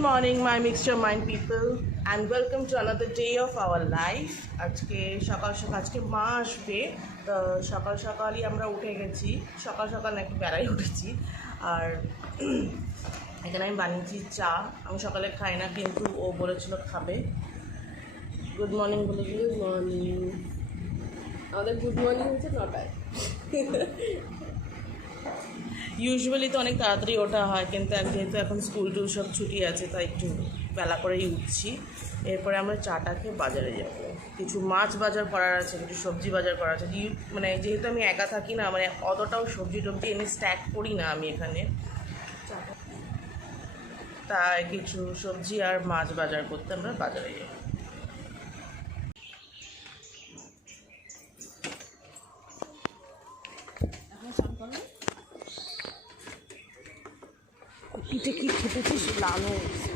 morning my mixture mind people and welcome to another day of our life. আজকে সকাল সকাল আজকে মা আসবে, তো সকাল সকালই আমরা উঠে গেছি। সকাল সকাল নাকি বেড়াই উঠেছি। আর এখানে আমি বানিয়েছি চা। আমি সকালে খাই না, কিন্তু ও বলেছিল খাবে। গুড মর্নিং বলে দিল। Good morning. আমাদের গুড মর্নিং হচ্ছে 9টায়। ইউজুয়ালি তো অনেক তাড়াতাড়ি ওঠা হয়, কিন্তু যেহেতু এখন স্কুল টুল সব ছুটি আছে তাই একটু বেলা করেই উঠছি। এরপরে আমরা চাটা খেয়ে বাজারে যাব। কিছু মাছ বাজার করার আছে, কিছু সবজি বাজার করার আছে। মানে যেহেতু আমি একা থাকি না, মানে অতটাও সবজি টবজি এনে স্ট্যাক করি না আমি এখানে, তাই কিছু সবজি আর মাছ বাজার করতে আমরা বাজারে যাই। পিঠে কি খেতেছিস? লাল হয়ে গেছে।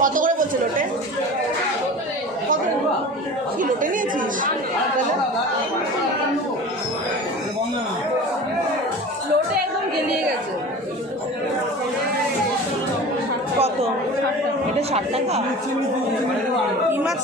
কত করে বলছে লোটে? কত কি লোটে নিয়েছিস? লোটে একদম গেলিয়ে গেছে। কত? এটা 60 টাকা। কি মাছ?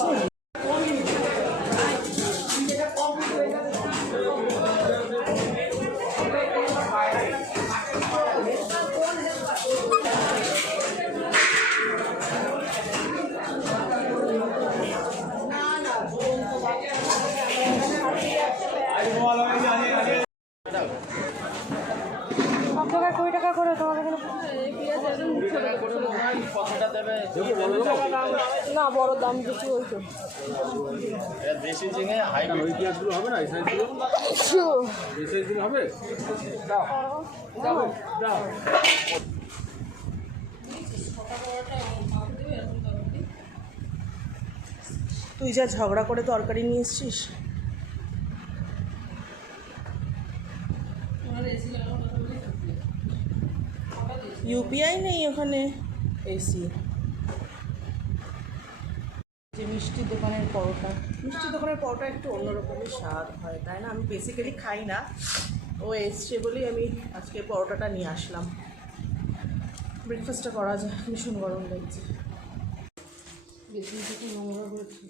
না বড় দাম বেশি হয়েছে। দেশি ঝিঙে হাইব্রিড ওই পেঁয়াজগুলো হবে না? এই সাইজগুলো হবে। দাও দাও দাও। তুই যা ঝগড়া করে তরকারি নিয়ে এসছিস। ইউপিআই নেই ওখানে, এসি। যে মিষ্টির দোকানের পরোটা, মিষ্টির দোকানের পরোটা একটু অন্যরকমের স্বাদ হয়, তাই না? আমি বেসিক্যালি খাই না, ও এসছে বলেই আমি আজকে পরোটাটা নিয়ে আসলাম। ব্রেকফাস্টটা করা যায়, ভীষণ গরম লাগছে। বেশি কিছু নোংরা হয়েছে।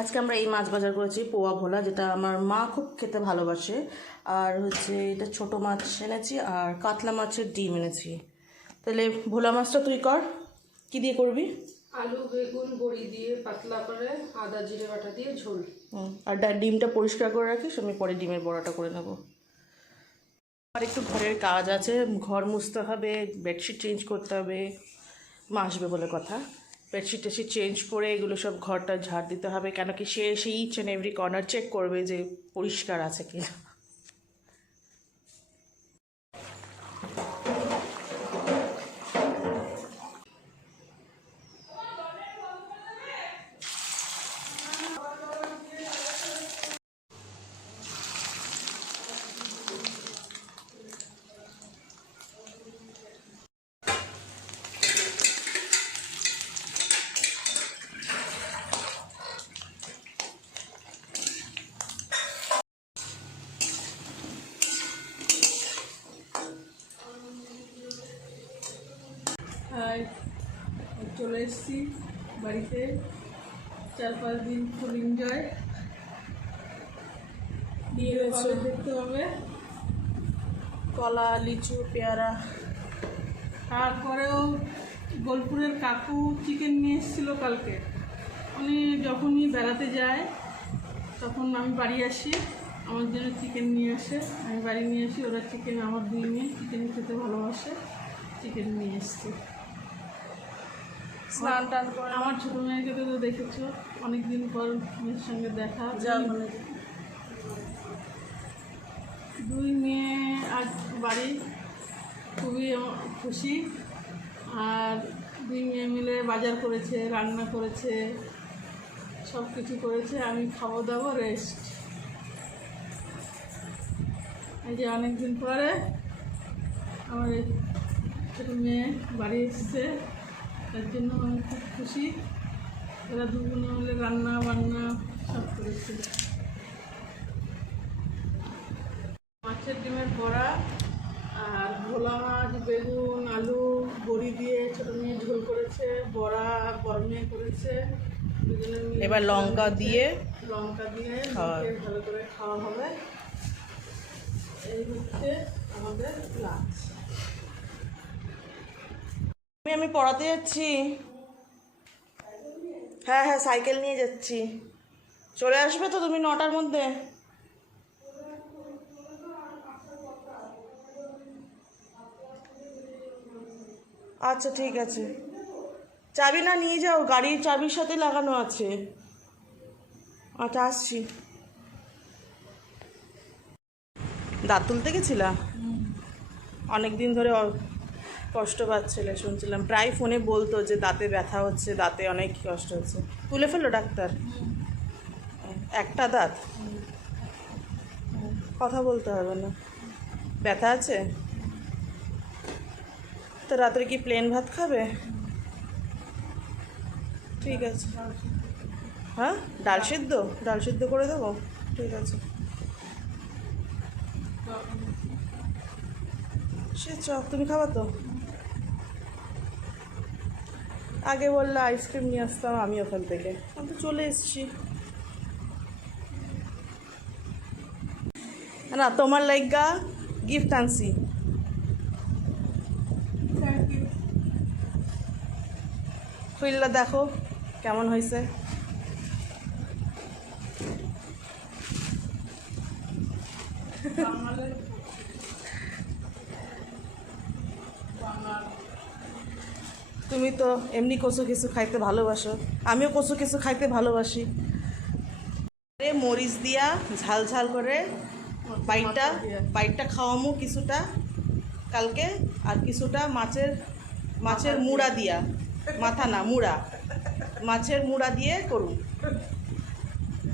আজকে আমরা এই মাছ বাজার করেছি, পোয়া ভোলা, যেটা আমার মা খুব খেতে ভালোবাসে। আর হচ্ছে এটা ছোট মাছ এনেছি, আর কাতলা মাছের ডিম এনেছি। তাহলে ভোলা মাছটা তুই কর। কি দিয়ে করবি? আলু বেগুন বড়ি দিয়ে পাতলা করে আদা জিরে বাটা দিয়ে ঝোল। আর ডিমটা পরিষ্কার করে রাখিস, আমি পরে ডিমের বড়াটা করে নেব। আর একটু ঘরের কাজ আছে, ঘর মুছতে হবে, বেডশিট চেঞ্জ করতে হবে। মা আসবে বলে কথা। বেডশিট টেডশিট চেঞ্জ করে এগুলো সব ঘরটা ঝাড় দিতে হবে, কেন কি সে সেই each and every corner check করবে যে পরিষ্কার আছে কি। হাই, চলে এসেছি বাড়িতে। 4-5 দিন ফুল এনজয় দিয়ে দেখতে হবে। কলা, লিচু, পেয়ারা তারপরেও বোলপুরের কাকু চিকেন নিয়ে এসেছিলো কালকে। উনি যখনই বেড়াতে যায় তখন আমি বাড়ি আসি, আমার জন্য চিকেন নিয়ে আসে, আমি বাড়ি নিয়ে আসি, ওরা চিকেন আমার দুই মেয়ে চিকেন খেতে ভালোবাসে, চিকেন নিয়ে এসছে। স্নান টান করে আমার ছোটো মেয়েকে তো দেখেছো, অনেক দিন পর মেয়ের সঙ্গে দেখা। দুই মেয়ে আজ বাড়ি, খুবই খুশি। আর দুই মেয়ে মিলে বাজার করেছে, রান্না করেছে, সব কিছু করেছে। আমি খাওয়া দাওয়া রেস্ট। এই যে অনেকদিন পরে আমার এই ছোটো মেয়ে বাড়ি এসেছে, তার জন্য আমি খুব খুশি। এরা দুজনে মিলে রান্না বান্না সব করেছে। মাছের ডিমের বড়া আর ভোলা মাছ, বেগুন, আলু, বড়ি দিয়ে ছোটো মেয়ে ঝোল করেছে, বড়া বড় মেয়ে করেছে। দুজনে মিলে এবার লঙ্কা দিয়ে খাওয়া, ভালো করে খাওয়া হবে। এই হচ্ছে আমাদের লাঞ্চ। আমি পড়াতে যাচ্ছি। হ্যাঁ হ্যাঁ, সাইকেল নিয়ে যাচ্ছি। চলে আসবে তো তুমি 9টার মধ্যে? আচ্ছা ঠিক আছে। চাবি না নিয়ে যাও, গাড়ির চাবির সাথে লাগানো আছে। আচ্ছা আসছি। দাঁত তুলতে গেছিলা? অনেক দিন ধরে কষ্ট পাচ্ছিলে শুনছিলাম, প্রায় ফোনে বলতো যে দাঁতে ব্যথা হচ্ছে, দাঁতে অনেক কষ্ট হচ্ছে। তুলে ফেললো ডাক্তার? একটা দাঁত? কথা বলতে হবে না, ব্যথা আছে তো। রাত্রে কি প্লেন ভাত খাবে? ঠিক আছে। হ্যাঁ, ডাল সিদ্ধ করে দেবো। ঠিক আছে, সে চপ তুমি খাবা তো? আগে বললে আইসক্রিম নিয়ে আসতাম আমি ওখান থেকে, আমি তো চলে এসেছি। না, তোমার লাইগা গিফট আনছি। খুইল্লা দেখো কেমন হয়েছে। তুমি তো এমনি কচু কিছু খাইতে ভালোবাসো, আমিও কচু কিছু খাইতে ভালোবাসি। মরিচ দিয়া ঝাল ঝাল করে বাইটটা খাওয়ামু কিছুটা কালকে, আর কিছুটা মাছের মুড়া দিয়া, মাথা না মুড়া, মাছের মুড়া দিয়ে করুন।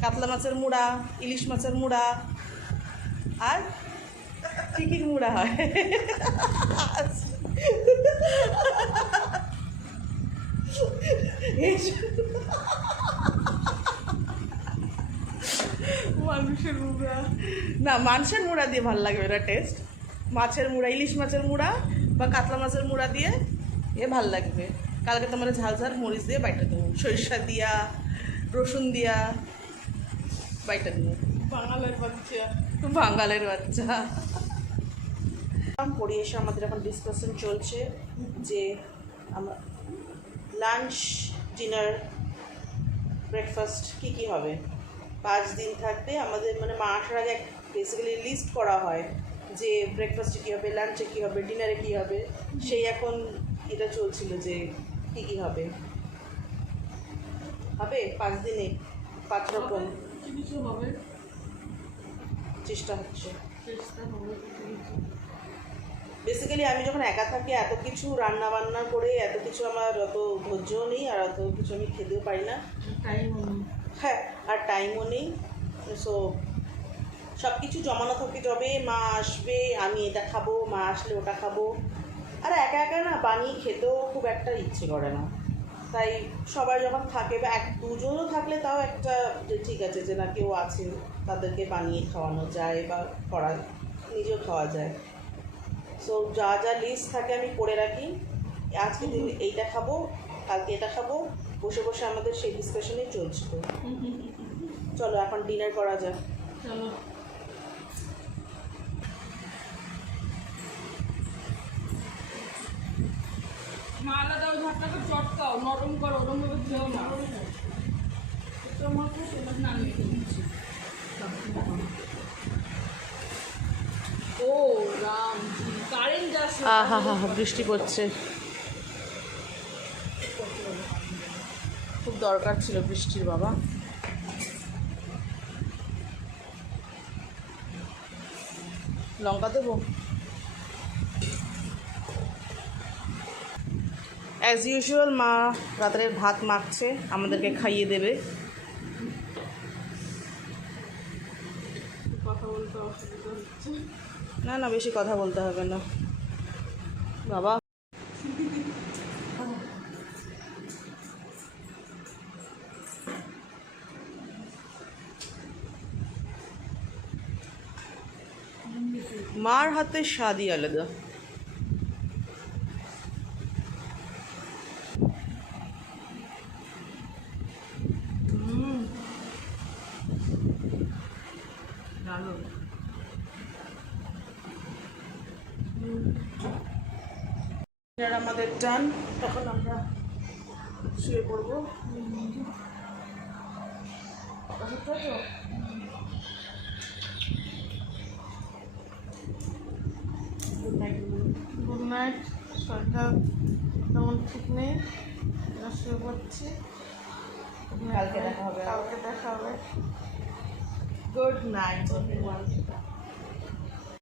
কাতলা মাছের মুড়া, ইলিশ মাছের মুড়া, আর চিকির মুড়া হয়। মানুষের মুড়া না, মাংসের মুড়া দিয়ে ভালো লাগবে এটা টেস্ট। মাছের মুড়া, ইলিশ মাছের মুড়া বা কাতলা মাছের মুড়া দিয়ে ভাল লাগবে। কালকে তোমার ঝাল ঝাল মরিচ দিয়ে বাইটা দেবো, সরিষা দিয়া, রসুন দিয়া বাইটা দেবো। বাঙালের বাচ্চা। পড়িয়ে এসে আমাদের এখন ডিসকাশন চলছে যে আমরা লাঞ্চ, ডিনার, ব্রেকফাস্ট কী হবে। 5 দিন থাকতে আমাদের মানে মা আসার আগে বেসিক্যালি লিস্ট করা হয় যে ব্রেকফাস্টে কী হবে, লাঞ্চে কী হবে, ডিনারে কী হবে। সেই এখন এটা চলছিল যে কী হবে 5 দিনে 5 রকম কিছু হবে, চেষ্টা হচ্ছে। বেসিক্যালি আমি যখন একা থাকি এত কিছু রান্না বান্না করে এত কিছু আমার অত ধৈর্যও নেই, আর অত কিছু আমি খেতেও পারি না। হ্যাঁ, আর টাইমও নেই। সো সব কিছু জমানো থাকে, যবে মা আসবে আমি এটা খাবো, মা আসলে ওটা খাবো। আর একা একা না বানিয়ে খেতেও খুব একটা ইচ্ছে করে না। তাই সবাই যখন থাকে বা 1-2জনও থাকলে তাও একটা যে ঠিক আছে যে না কেউ আছে, তাদেরকে বানিয়ে খাওয়ানো যায় বা নিজেও খাওয়া যায়। সো যা যা লিস্ট থাকে আমি করে রাখি, আজকে দিন এইটা খাবো, কালকে এটা খাবো, বসে বসে আমাদের সেই ডিসকাশনেই চলছিল। চলো এখন ডিনার করা যায়। হাতটাকে চটকাও, নরম করো, ওরম ভাবে দিও না। ও রাম, কারেন্ট যাচ্ছে। আহা হা হা, বৃষ্টি পড়ছে। খুব দরকার ছিল বৃষ্টির বাবা। লঙ্কা দেবো? অ্যাজ ইউজুয়াল মা রাতের ভাত মাখছে, আমাদেরকে খাইয়ে দেবে। কথা বলতে অসুবিধা হচ্ছে। না না, বেশি কথা বলতে হবে না বাবা। মার হাতের স্বাদই আলাদা। ডিনার আমাদের টান, তখন আমরা শুয়ে পড়বো। Good night. শরীরটা তেমন ঠিক নেই, শুয়ে পড়ছি। কালকে দেখা হবে। কালকে দেখা হবে। Good night.